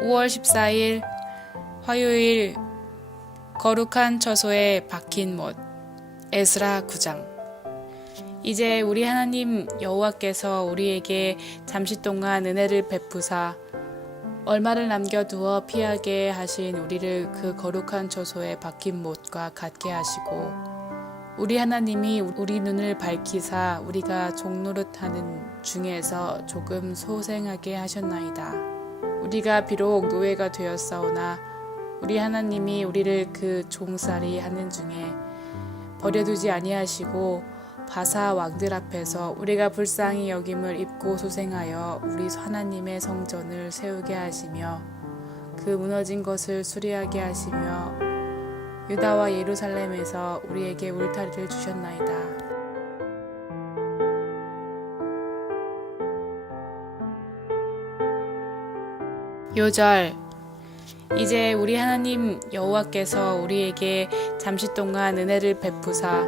5월 14일 화요일 거룩한 처소에 박힌 못 에스라 9장 이제 우리 하나님 여호와께서 우리에게 잠시 동안 은혜를 베푸사 얼마를 남겨두어 피하게 하신 우리를 그 거룩한 처소에 박힌 못과 같게 하시고 우리 하나님이 우리 눈을 밝히사 우리가 종노릇하는 중에서 조금 소생하게 하셨나이다. 우리가 비록 노예가 되었사오나 우리 하나님이 우리를 그 종살이 하는 중에 버려두지 아니하시고 바사 왕들 앞에서 우리가 불쌍히 여김을 입고 소생하여 우리 하나님의 성전을 세우게 하시며 그 무너진 것을 수리하게 하시며 유다와 예루살렘에서 우리에게 울타리를 주셨나이다. 요절 이제 우리 하나님 여호와께서 우리에게 잠시 동안 은혜를 베푸사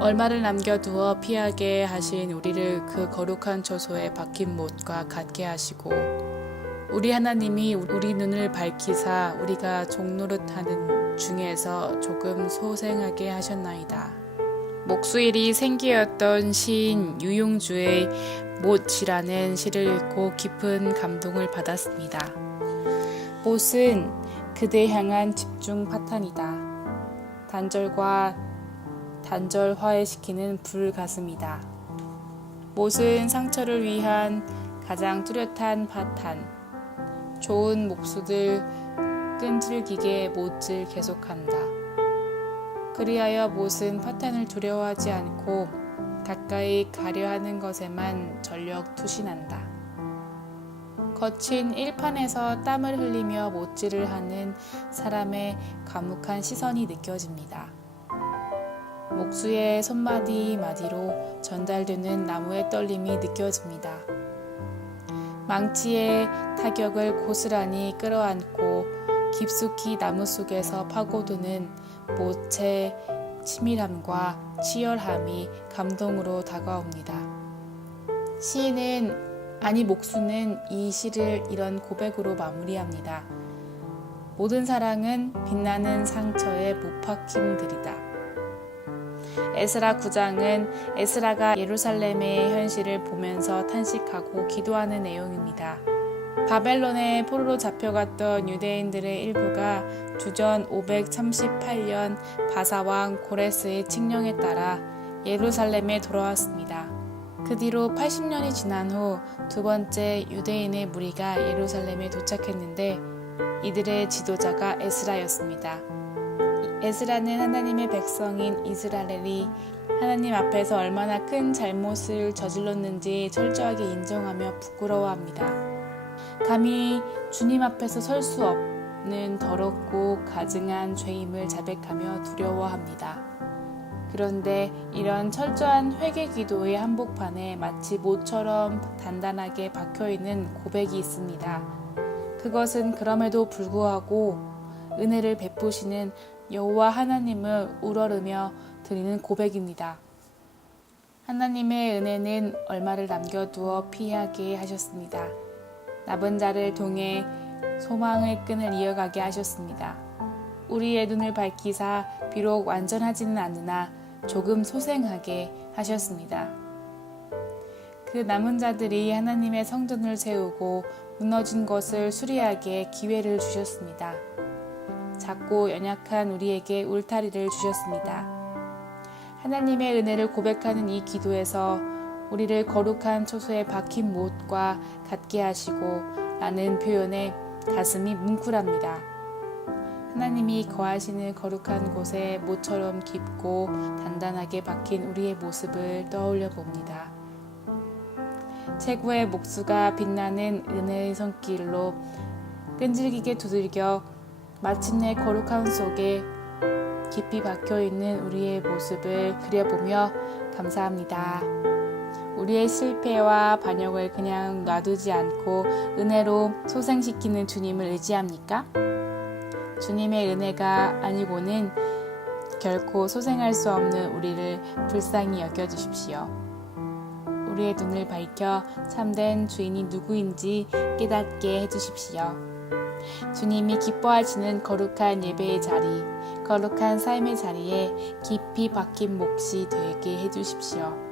얼마를 남겨두어 피하게 하신 우리를 그 거룩한 처소에 박힌 못과 같게 하시고 우리 하나님이 우리 눈을 밝히사 우리가 종노릇하는 중에서 조금 소생하게 하셨나이다. 목수일이 생기였던 시인 유용주의 못이라는 시를 읽고 깊은 감동을 받았습니다. 못은 그대 향한 집중 파탄이다. 단절과 단절 화해시키는 불가슴이다. 못은 상처를 위한 가장 뚜렷한 파탄. 좋은 목수들 끈질기게 못을 계속한다. 그리하여 못은 파탄을 두려워하지 않고 가까이 가려 하는 것에만 전력 투신한다. 거친 일판에서 땀을 흘리며 못질을 하는 사람의 과묵한 시선이 느껴집니다. 목수의 손마디 마디로 전달되는 나무의 떨림이 느껴집니다. 망치의 타격을 고스란히 끌어안고 깊숙이 나무 속에서 파고드는 못의 치밀함과 치열함이 감동으로 다가옵니다. 시인은 아니 목수는 이 시를 이런 고백으로 마무리합니다. 모든 사랑은 빛나는 상처의 못박힘들이다. 에스라 9장은 에스라가 예루살렘의 현실을 보면서 탄식하고 기도하는 내용입니다. 바벨론의 포로로 잡혀갔던 유대인들의 일부가 주전 538년 바사왕 고레스의 칙령에 따라 예루살렘에 돌아왔습니다. 그 뒤로 80년이 지난 후 두 번째 유대인의 무리가 예루살렘에 도착했는데 이들의 지도자가 에스라였습니다. 에스라는 하나님의 백성인 이스라엘이 하나님 앞에서 얼마나 큰 잘못을 저질렀는지 철저하게 인정하며 부끄러워합니다. 감히 주님 앞에서 설 수 없는 더럽고 가증한 죄임을 자백하며 두려워합니다. 그런데 이런 철저한 회개 기도의 한복판에 마치 모처럼 단단하게 박혀 있는 고백이 있습니다. 그것은 그럼에도 불구하고 은혜를 베푸시는 여호와 하나님을 우러르며 드리는 고백입니다. 하나님의 은혜는 얼마를 남겨두어 피하게 하셨습니다. 남은 자를 통해 소망의 끈을 이어가게 하셨습니다. 우리의 눈을 밝히사 비록 완전하지는 않으나 조금 소생하게 하셨습니다. 그 남은 자들이 하나님의 성전을 세우고 무너진 것을 수리하게 기회를 주셨습니다. 작고 연약한 우리에게 울타리를 주셨습니다. 하나님의 은혜를 고백하는 이 기도에서 우리를 거룩한 초소에 박힌 못과 같게 하시고 라는 표현에 가슴이 뭉클합니다. 하나님이 거하시는 거룩한 곳에 모처럼 깊고 단단하게 박힌 우리의 모습을 떠올려 봅니다. 최고의 목수가 빛나는 은혜의 손길로 끈질기게 두들겨 마침내 거룩한 속에 깊이 박혀 있는 우리의 모습을 그려보며 감사합니다. 우리의 실패와 반역을 그냥 놔두지 않고 은혜로 소생시키는 주님을 의지합니까? 주님의 은혜가 아니고는 결코 소생할 수 없는 우리를 불쌍히 여겨주십시오. 우리의 눈을 밝혀 참된 주인이 누구인지 깨닫게 해주십시오. 주님이 기뻐하시는 거룩한 예배의 자리, 거룩한 삶의 자리에 깊이 박힌 몫이 되게 해주십시오.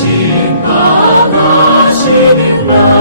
신 강하신 나